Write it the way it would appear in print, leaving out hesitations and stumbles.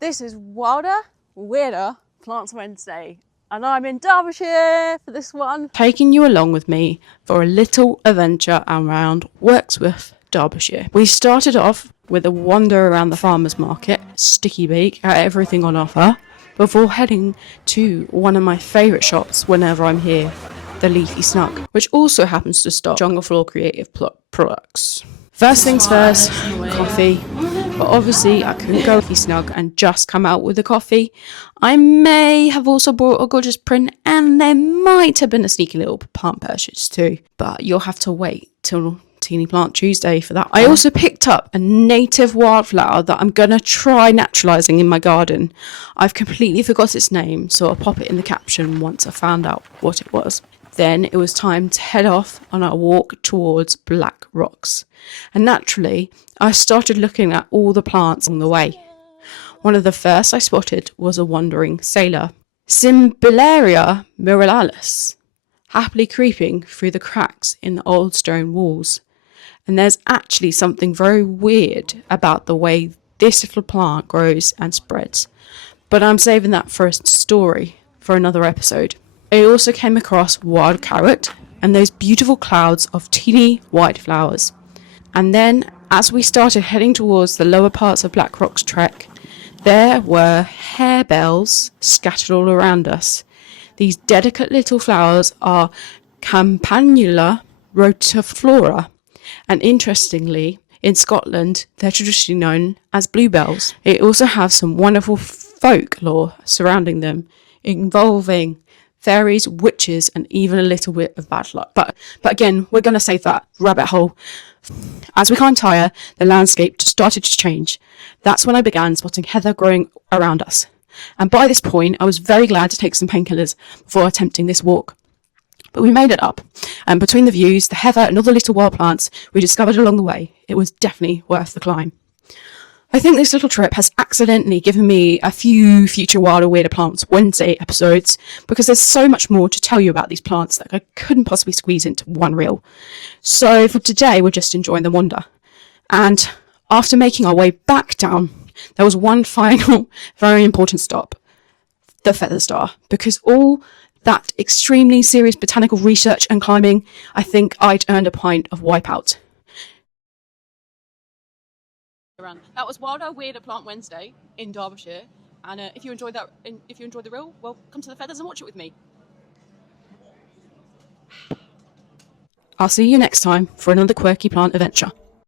This is Wilder Werider Plants Wednesday, and I'm in Derbyshire for this one. Taking you along with me for a little adventure around Wirksworth, Derbyshire. We started off with a wander around the farmer's market, sticky beak at everything on offer, before heading to one of my favourite shops whenever I'm here, the Leafy Snug, which also happens to stock Jungle Floor Creative products. First things first, coffee. But obviously I couldn't go Leafy Snug and just come out with the coffee. I may have also bought a gorgeous print, and there might have been a sneaky little plant purchase too. But you'll have to wait till Teeny Plant Tuesday for that. I also picked up a native wildflower that I'm going to try naturalising in my garden. I've completely forgot its name, so I'll pop it in the caption once I found out what it was. Then it was time to head off on our walk towards Black Rocks. And naturally, I started looking at all the plants along the way. One of the first I spotted was a wandering sailor, Cymbilaria muralis, happily creeping through the cracks in the old stone walls. And there's actually something very weird about the way this little plant grows and spreads. But I'm saving that for a story for another episode. I also came across wild carrot and those beautiful clouds of teeny white flowers. And then, as we started heading towards the lower parts of Black Rocks Trek, there were harebells scattered all around us. These delicate little flowers are Campanula rotiflora, and interestingly, in Scotland, they're traditionally known as bluebells. It also has some wonderful folklore surrounding them, involving fairies, witches, and even a little bit of bad luck. But again, we're going to save that rabbit hole. As we climbed higher, the landscape started to change. That's when I began spotting heather growing around us. And by this point, I was very glad to take some painkillers before attempting this walk. But we made it up. And between the views, the heather, and all the little wild plants we discovered along the way, it was definitely worth the climb. I think this little trip has accidentally given me a few future Wilder Werider Plants Wednesday episodes, because there's so much more to tell you about these plants that I couldn't possibly squeeze into one reel. So for today, we're just enjoying the wander. And after making our way back down, there was one final very important stop, the Feather Star, because all that extremely serious botanical research and climbing, I think I'd earned a pint of Wipeout. That was Wilder Werider Plant Wednesday in Derbyshire, and if you enjoyed the reel, well, come to the Feathers and watch it with me. I'll see you next time for another quirky plant adventure.